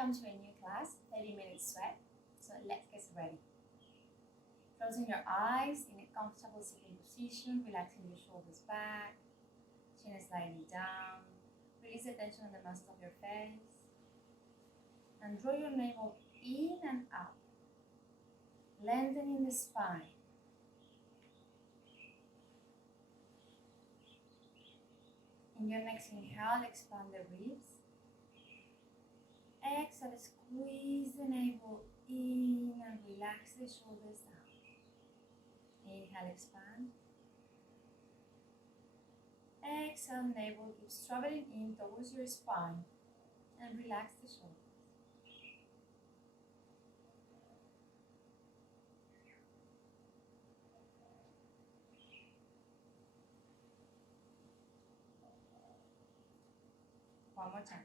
Welcome to a new class, 30-minute sweat. So let's get ready. Closing your eyes in a comfortable sitting position, relaxing your shoulders back, chin slightly down. Release the tension on the muscles of your face. And draw your navel in and out, lengthening the spine. In your next inhale, expand the ribs. Exhale, squeeze the navel in and relax the shoulders down. Inhale, expand. Exhale, navel keeps traveling in towards your spine and relax the shoulders. One more time.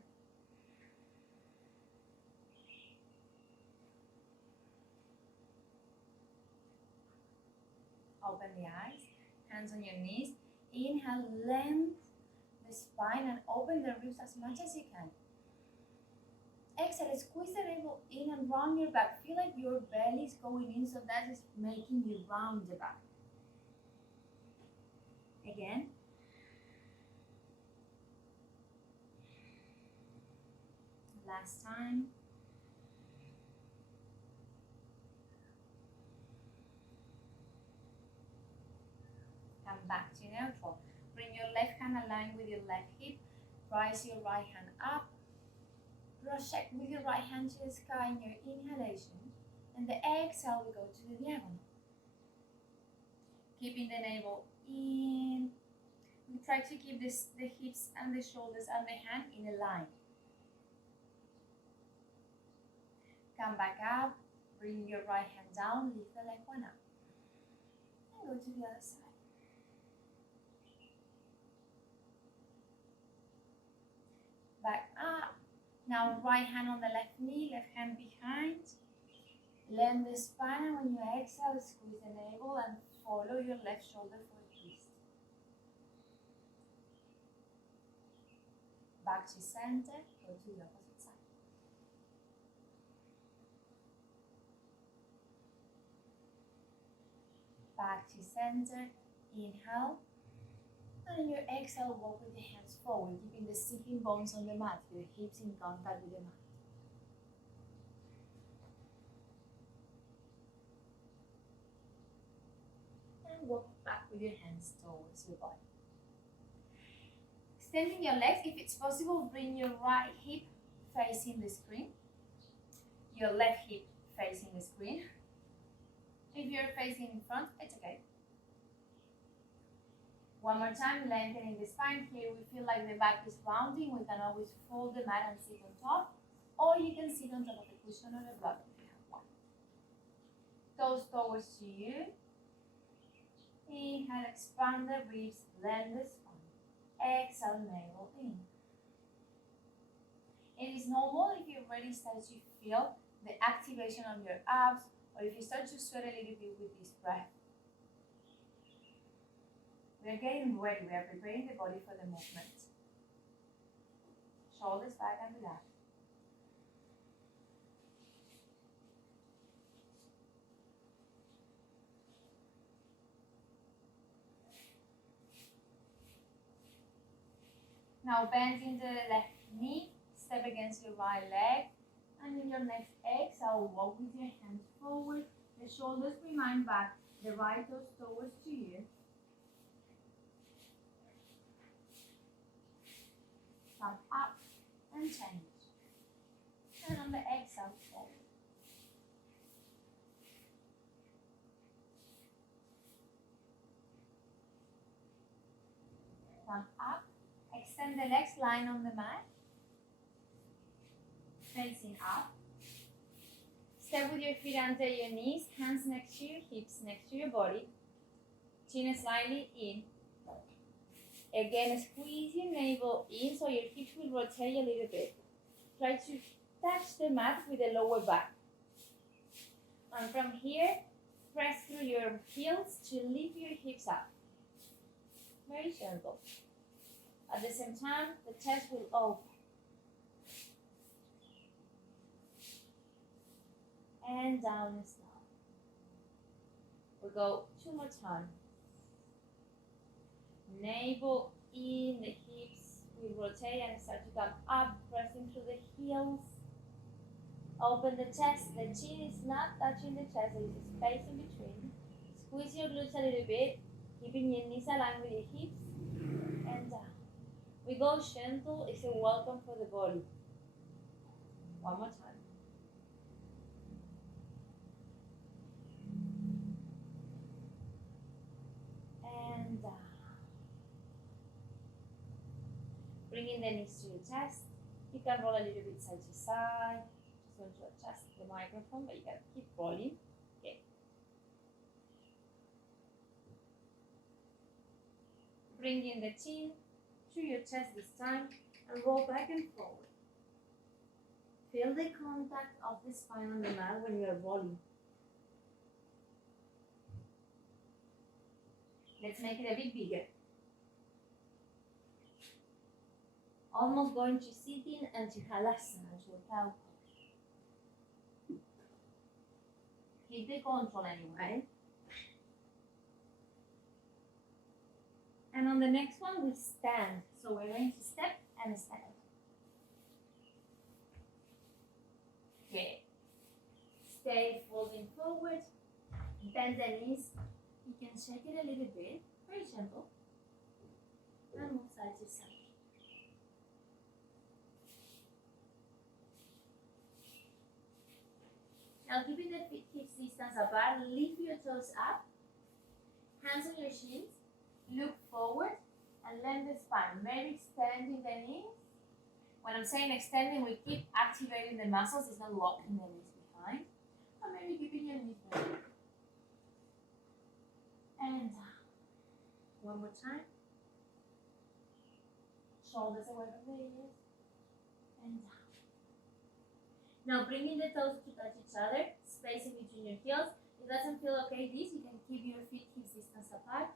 Open the eyes, hands on your knees. Inhale, lengthen the spine and open the ribs as much as you can. Exhale, squeeze the navel in and round your back. Feel like your belly is going in, so that is making you round the back. Again. Last time. Come back to neutral. Bring your left hand aligned with your left hip. Rise your right hand up. Project with your right hand to the sky in your inhalation. And the exhale, we go to the diagonal. Keeping the navel in. We try to keep the hips and the shoulders and the hand in a line. Come back up. Bring your right hand down. Lift the left one up. And go to the other side. Back up. Now right hand on the left knee, left hand behind. Lengthen the spine, and when you exhale, squeeze the navel and follow your left shoulder for a twist. Back to center, go to the opposite side. Back to center, inhale. And in your exhale, walk with the hands forward, keeping the sitting bones on the mat, your hips in contact with the mat. And walk back with your hands towards your body. Extending your legs, if it's possible, bring your right hip facing the screen, your left hip facing the screen. If you're facing in front, it's okay. One more time, lengthening the spine. Here we feel like the back is rounding. We can always fold the mat and sit on top. Or you can sit on top of the cushion or the block if you have one. Toes towards to you. Inhale, expand the ribs, lengthen the spine. Exhale, navel in. It is normal if you already start to feel the activation of your abs, or if you start to sweat a little bit with this breath. We are getting ready, we are preparing the body for the movement. Shoulders back and relax. Now bend in the left knee, step against your right leg, and in your next exhale, walk with your hands forward, the shoulders remain back, the right toes towards to you. Come up and change. And on the exhale, forward. Come up. Extend the legs, line on the mat. Facing up. Step with your feet under your knees, hands next to your hips, next to your body. Chin slightly in. Again, squeeze your navel in so your hips will rotate a little bit. Try to touch the mat with the lower back. And from here, press through your heels to lift your hips up. Very gentle. At the same time, the chest will open. and down and slow. We go 2 more times. Navel in, the hips, we rotate and start to come up, pressing through the heels. Open the chest, the chin is not touching the chest, there is a space in between. Squeeze your glutes a little bit, keeping your knees aligned with your hips, and down. We go gentle, it's a welcome for the body. One more time. And down. Bringing the knees to your chest. You can roll a little bit side to side. Just want to adjust the microphone, but you can keep rolling. Okay. Bringing the chin to your chest this time and roll back and forward. Feel the contact of the spine on the mat when you are rolling. Let's make it a bit bigger. Almost going to sitting and to halasana, to a cow pose. Keep the control anyway. And on the next one, we stand. So we're going to step and stand. Okay. Stay folding forward. Bend the knees. You can shake it a little bit. Very gentle. And move side to side. Now keeping the feet hips distance apart, lift your toes up. Hands on your shins. Look forward and lengthen the spine. Maybe extending the knees. When I'm saying extending, we keep activating the muscles. It's not locking the knees behind. Or maybe keeping your knees bent. And down. One more time. Shoulders away from the ears. And down. Now bringing the toes to touch each other. Space in between your heels. If it doesn't feel okay, you can keep your feet hips distance apart.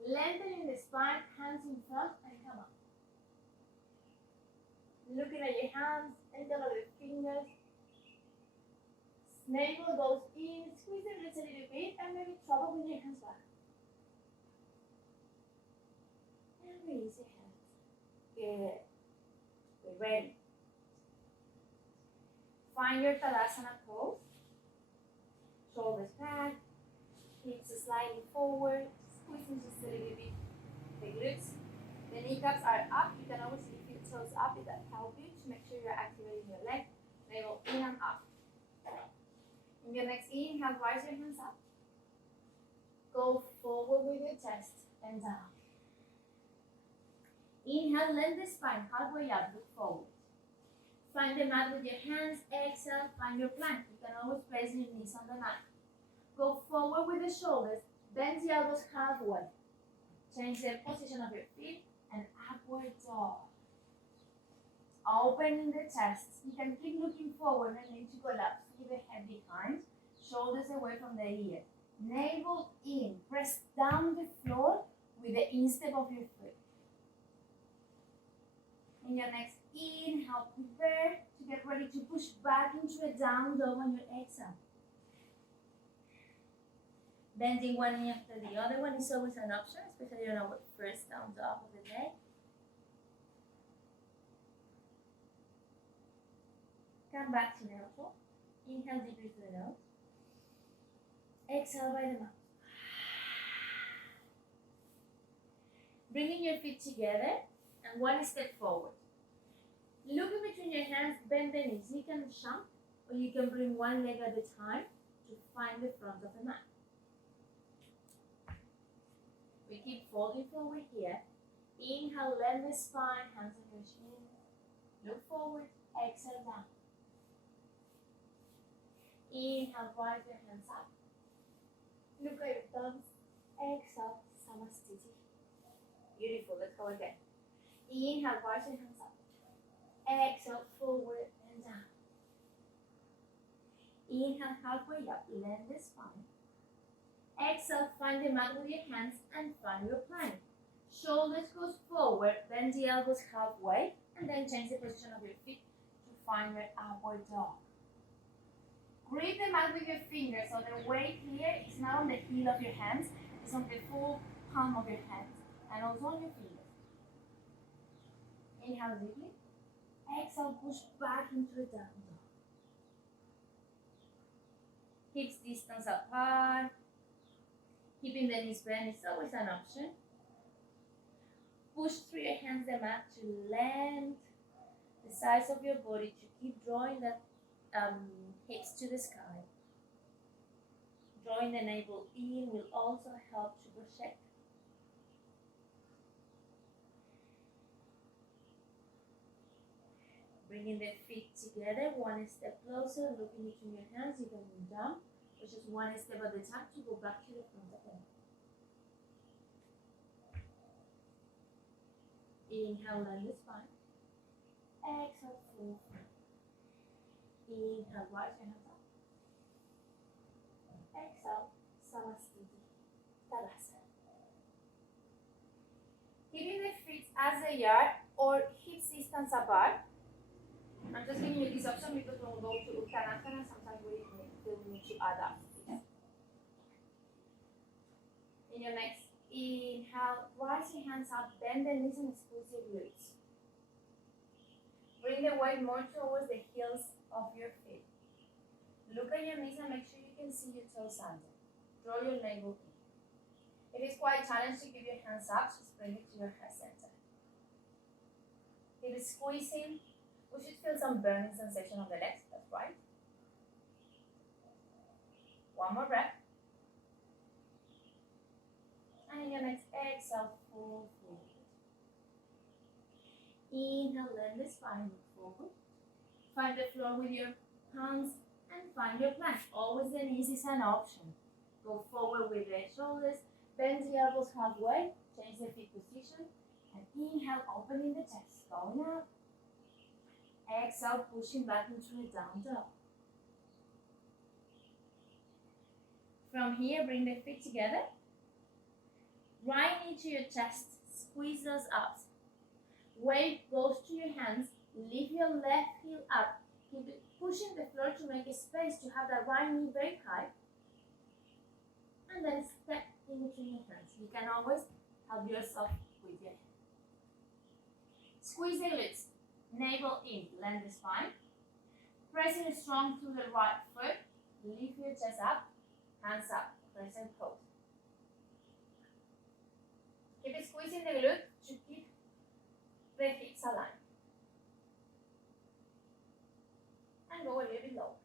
Lengthening the spine, hands in front, and come up. Looking at your hands, interlock the fingers. Navel goes in, squeeze the glutes a little bit, and maybe travel with your hands back. And release your hands. Good. We're ready. Find your Tadasana pose. Shoulders back, hips slightly forward, squeezing just a little bit the glutes. The kneecaps are up. You can always lift your toes up if that helps you to make sure you're activating your leg. Navel in and up. In your next inhale, rise your hands up. Go forward with your chest and down. Inhale, lengthen the spine halfway up, look forward. Find the mat with your hands. Exhale, find your plank. You can always place your knees on the mat. Go forward with the shoulders. Bend the elbows halfway. Change the position of your feet and upward dog. Opening the chest. You can keep looking forward and need to collapse. Keep the head behind. Shoulders away from the ear. Navel in. Press down the floor with the instep of your foot. In your next inhale, prepare to get ready to push back into a down dog on your exhale. Bending one knee after the other one is always an option, especially on our first down dog of the day. Come back to neutral. Inhale deeply through the nose. Exhale by the mouth. Bringing your feet together and one step forward. Look in between your hands, bend the knees. You can jump or you can bring one leg at a time to find the front of the mat. We keep folding forward here. Inhale, lengthen the spine, hands on your shins. Look forward, exhale down. Inhale, rise your hands up. Look at your thumbs. Exhale, Samastiti. Beautiful, let's go again. Inhale, rise your hands up. Exhale, forward and down. Inhale, halfway up, lengthen the spine. Exhale, find the mat with your hands and find your plank. Shoulders goes forward, bend the elbows halfway, and then change the position of your feet to find your upward dog. Grip the mat with your fingers, so the weight here is not on the heel of your hands, it's on the full palm of your hands, and also on your fingers. Inhale deeply. Exhale, push back into the down dog. Hips distance apart. Keeping the knees bent is always an option. Push through your hands the mat to lengthen the size of your body to keep drawing the hips to the sky. Drawing the navel in will also help to project. Bringing the feet together, one step closer, looking between your hands, you can move down, or just one step at a time to go back to the front again. Inhale, land the spine. Exhale, full front. Inhale, rise your hands up. Exhale, Samastiti, Tadasana. Keeping the feet as they are or hips distance apart. I'm just giving you this option because when we go to Uttanasana, sometimes we will need to adapt this. In your next inhale, rise your hands up, bend the knees and squeeze your glutes. Bring the weight more towards the heels of your feet. Look at your knees and make sure you can see your toes under. Draw your navel in. If it's quite challenging to keep your hands up, just bring it to your heart center. If it's squeezing, we should feel some burning sensation on the legs, that's right. One more breath. And in your next exhale, full forward. Inhale, let the spine move forward. Find the floor with your hands and find your plank. Always the knees is an option. Go forward with the shoulders, bend the elbows halfway, change the feet position, and inhale, opening the chest, going up. Exhale, pushing back into the down dog. From here, bring the feet together. Right knee to your chest, squeeze those abs. Weight goes to your hands, lift your left heel up. Keep it pushing the floor to make a space to have that right knee very high. And then step in between your hands. You can always help yourself with your hand. Squeeze the glutes. Navel in, lengthen the spine. Pressing strong through the right foot. Lift your chest up, hands up, crescent pose. Keep squeezing the glute to keep the hips aligned. And go a little bit lower.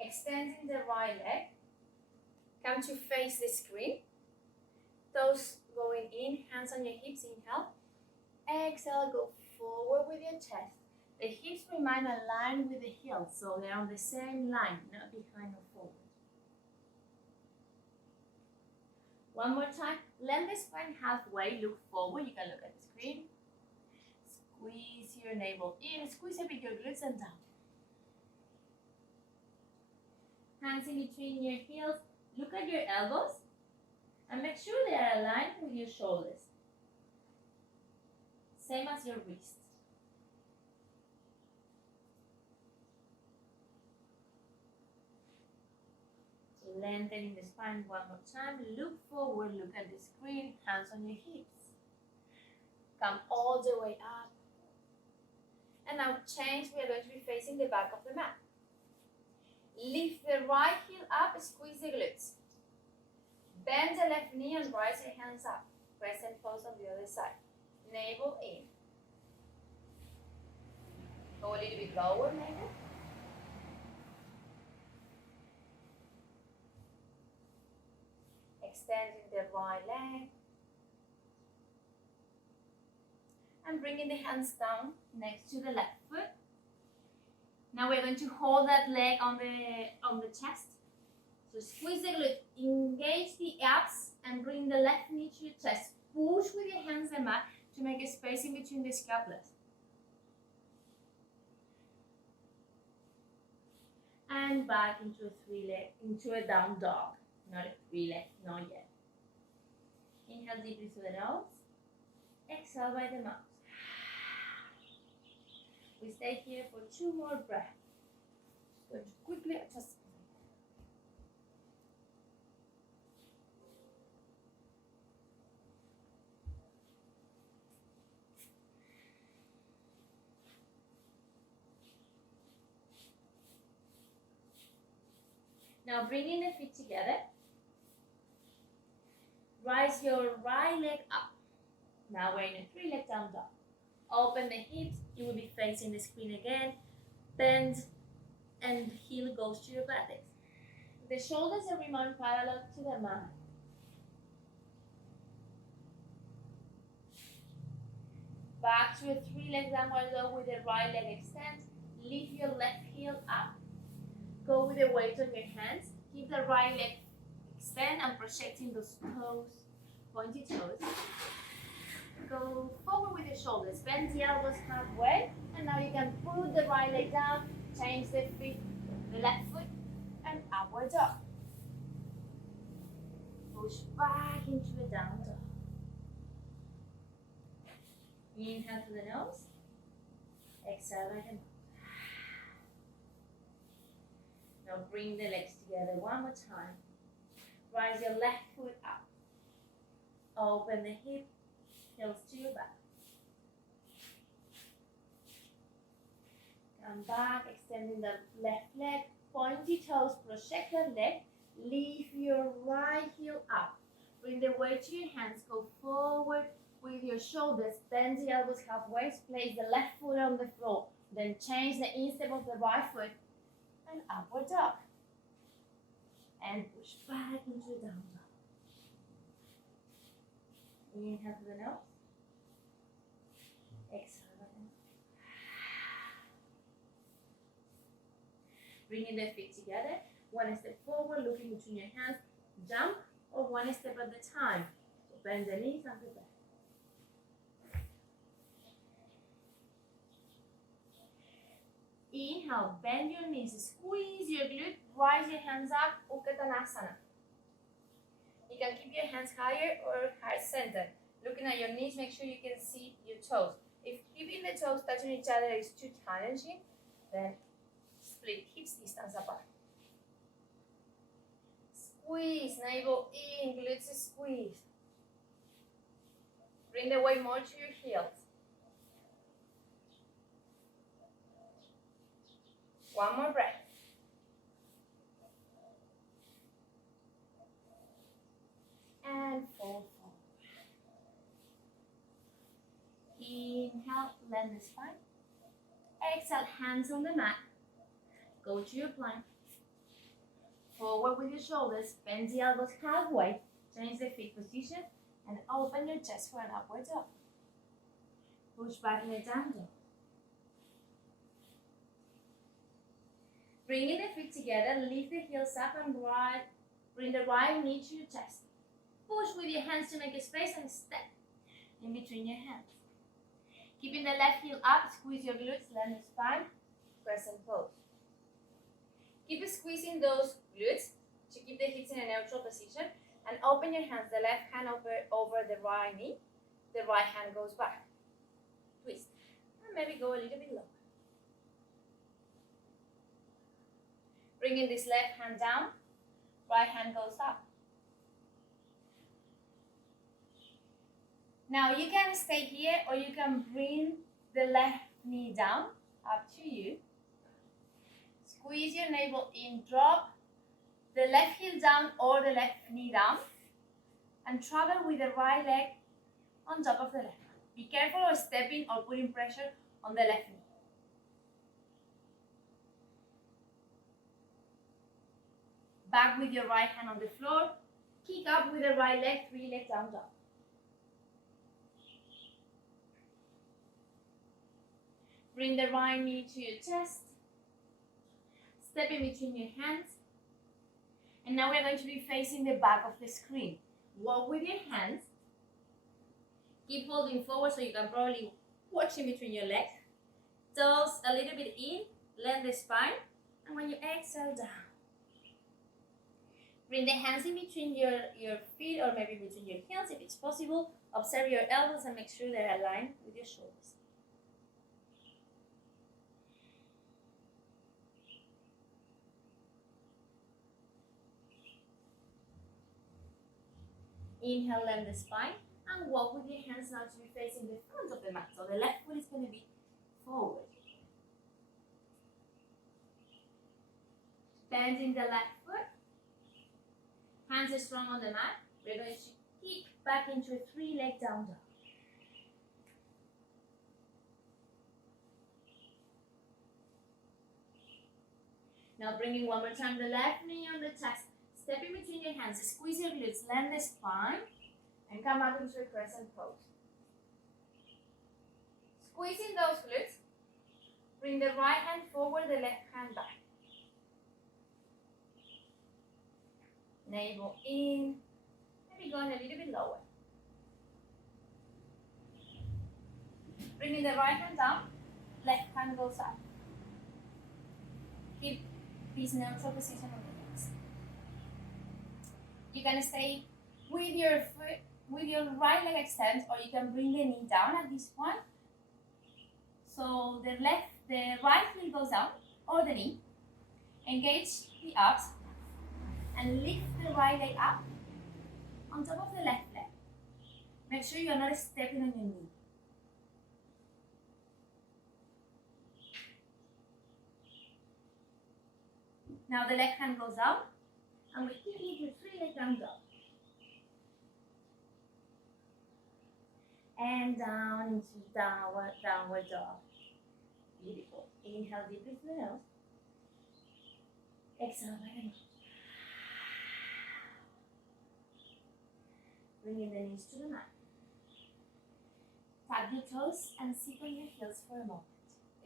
Extending the right leg. Come to face the screen. Toes going in, hands on your hips, inhale. Exhale, go forward with your chest. The hips remain aligned with the heels, so they're on the same line, not behind or forward. One more time, lengthen the spine halfway, look forward, you can look at the screen. Squeeze your navel in, squeeze a bit your glutes and down. Hands in between your heels, look at your elbows. And make sure they are aligned with your shoulders. Same as your wrist. Lengthening the spine one more time. Look forward, look at the screen, hands on your hips. Come all the way up. And now change, we are going to be facing the back of the mat. Lift the right heel up, squeeze the glutes. Bend the left knee and rise your hands up. Crescent pose on the other side. Navel in. Go a little bit lower, maybe. Extending the right leg. And bringing the hands down next to the left foot. Now we're going to hold that leg on the chest. So squeeze the glute, engage the abs, and bring the left knee to your chest. Push with your hands and mat to make a space in between the scapulas. And back into a down dog. Not a three leg, not yet. Inhale deeply through the nose. Exhale by the mouth. We stay here for 2 more breaths. Just going to quickly adjust. Now bringing the feet together. Rise your right leg up. Now we're in a 3-leg down dog. Open the hips. You will be facing the screen again. Bend and heel goes to your buttocks. The shoulders are remain parallel to the mat. Back to a 3-leg downward dog with the right leg extend. Lift your left heel up. Go with the weight on your hands. Keep the right leg extend and projecting those toes, pointy toes. Go forward with your shoulders. Bend the elbows halfway. And now you can put the right leg down. Change the feet, the left foot, and upward dog. Push back into a down dog. Inhale through the nose. Exhale like a mouth. Now bring the legs together one more time. Rise your left foot up. Open the hip, heels to your back. Come back, extending the left leg. Pointy toes, project the leg. Lift your right heel up. Bring the weight to your hands. Go forward with your shoulders. Bend the elbows halfway. Place the left foot on the floor. Then change the instep of the right foot and upward dog. And push back into a down dog. Inhale through the nose. Exhale like a mouth. Bringing the feet together. One step forward, looking between your hands. Jump or one step at a time. So bend the knees and prepare. Inhale, bend your knees, squeeze your glute, rise your hands up, Uttanasana. You can keep your hands higher or heart center. Looking at your knees, make sure you can see your toes. If keeping the toes touching each other is too challenging, then split hips distance apart. Squeeze, navel in, glutes squeeze. Bring the weight more to your heels. One more breath. And fold forward. Inhale, lengthen the spine. Exhale, hands on the mat. Go to your plank. Forward with your shoulders. Bend the elbows halfway. Change the feet position and open your chest for an upward dog. Push back in a down dog. Bringing the feet together, lift the heels up and bring the right knee to your chest. Push with your hands to make a space and step in between your hands. Keeping the left heel up, squeeze your glutes, lengthen the spine, crescent pose. Keep squeezing those glutes to keep the hips in a neutral position and open your hands, the left hand over the right knee, the right hand goes back. Twist, and maybe go a little bit lower. Bringing this left hand down, right hand goes up. Now you can stay here or you can bring the left knee down, up to you. Squeeze your navel in, drop the left heel down or the left knee down and travel with the right leg on top of the left. Be careful of stepping or putting pressure on the left knee. Back with your right hand on the floor. Kick up with the right leg, 3-leg down dog. Bring the right knee to your chest. Step in between your hands. And now we're going to be facing the back of the screen. Walk with your hands. Keep holding forward so you can probably watch in between your legs. Toes a little bit in, lengthen the spine. And when you exhale, down. Bring the hands in between your feet or maybe between your heels if it's possible. Observe your elbows and make sure they're aligned with your shoulders. Inhale, lengthen the spine, and walk with your hands now to be facing the front of the mat. So the left foot is going to be forward. Bending the left foot. Hands are strong on the mat. We're going to kick back into a 3-leg down dog. Now bringing one more time the left knee on the chest. Step in between your hands. Squeeze your glutes. Lengthen the spine. And come up into a crescent pose. Squeezing those glutes. Bring the right hand forward, the left hand back. Navel in. Maybe going a little bit lower. Bringing the right hand down. Left hand goes up. Keep this neutral position on the legs. You can stay with your foot, with your right leg extended, or you can bring the knee down at this point. So the right heel goes down, or the knee. Engage the abs and lift the right leg up on top of the left leg. Make sure you're not stepping on your knee. Now the left hand goes down, and we kick into 3-leg down dog. And down into downward dog. Beautiful. Inhale deeply through the nose. Exhale by the mouth. Bringing the knees to the mat. Tap your toes and sit on your heels for a moment.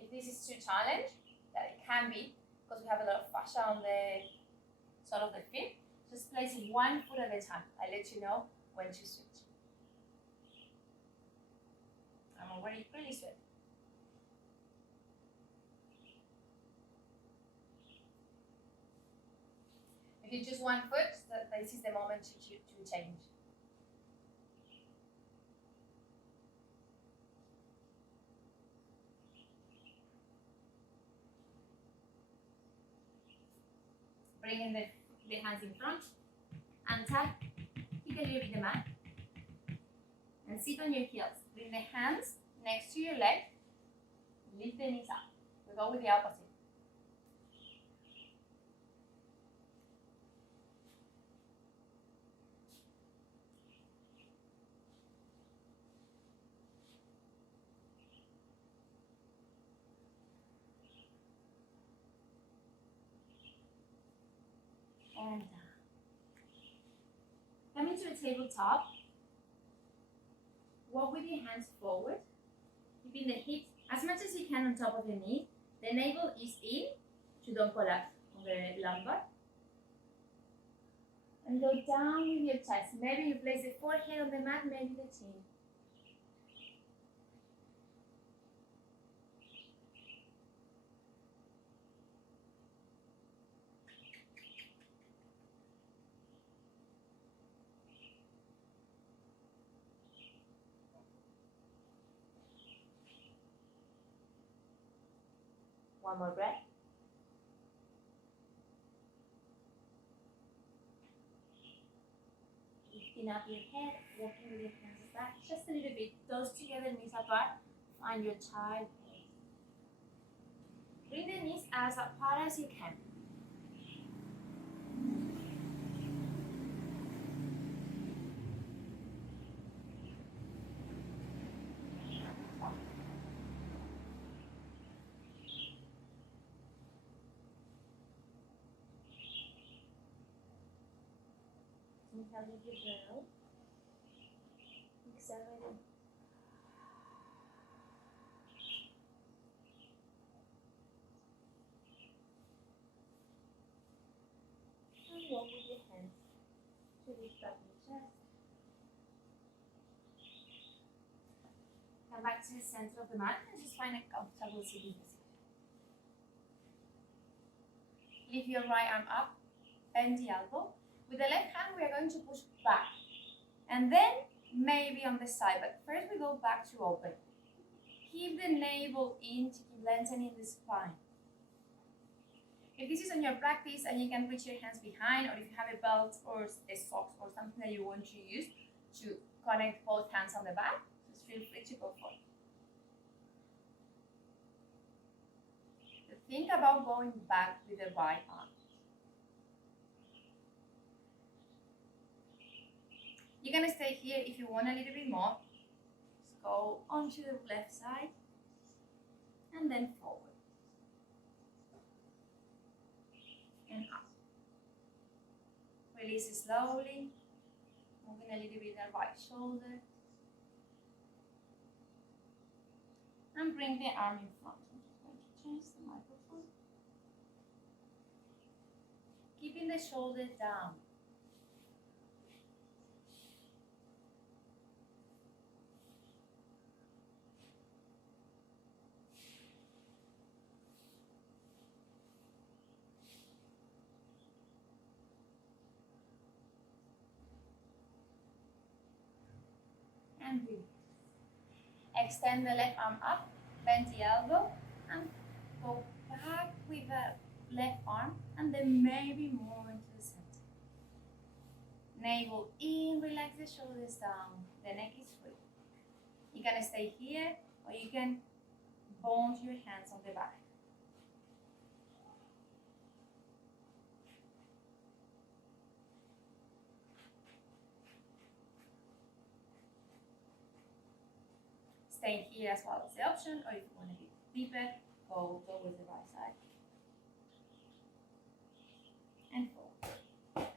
If this is too challenging, that it can be, because we have a lot of fascia on the sole of the feet, just place one foot at a time. I'll let you know when to switch. I'm already pretty sweaty. If you choose one foot, this is the moment to change. Bringing the hands in front, and tap, kick a little bit the mat, and sit on your heels. Bring the hands next to your leg, lift the knees up. We go with the opposite. And down. Come into a tabletop. Walk with your hands forward, keeping the hips as much as you can on top of your knee. The navel is in, so don't collapse on the lumbar. And go down with your chest. Maybe you place the forehead on the mat, maybe the chin. One more breath. Lifting up your head, walking with your hands back, just a little bit. Toes together, knees apart. Find your child pose. Bring the knees as apart as you can. Inhale with your belly. Exhale. And walk with your hands to lift up your chest. Come back to the center of the mat and just find a comfortable sitting position. Lift your right arm up, bend the elbow. With the left hand, we are going to push back. And then maybe on the side, but first we go back to open. Keep the navel in to keep lengthening the spine. If this is on your practice and you can reach your hands behind, or if you have a belt or a socks or something that you want to use, to connect both hands on the back. Just feel free to go for it. So think about going back with the right arm. You're gonna stay here if you want a little bit more. Just go onto the left side and then forward and up. Release it slowly, moving a little bit the right shoulder. And bring the arm in front. I'm just going to change the microphone. Keeping the shoulder down. And breathe. Extend the left arm up, bend the elbow, and go back with the left arm, and then maybe more into the center. Navel in, relax the shoulders down, the neck is free. You can stay here, or you can bond your hands on the back. Stay here as well as the option, or if you want to be deeper, go with the right side. And forward.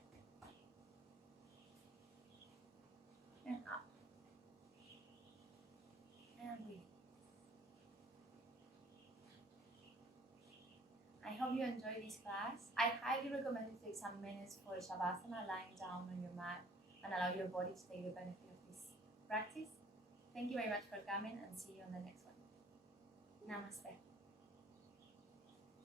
And up. And breathe. I hope you enjoyed this class. I highly recommend you take some minutes for Shavasana, lying down on your mat, and allow your body to take the benefit of this practice. Thank you very much for coming, and see you on the next one. Namaste.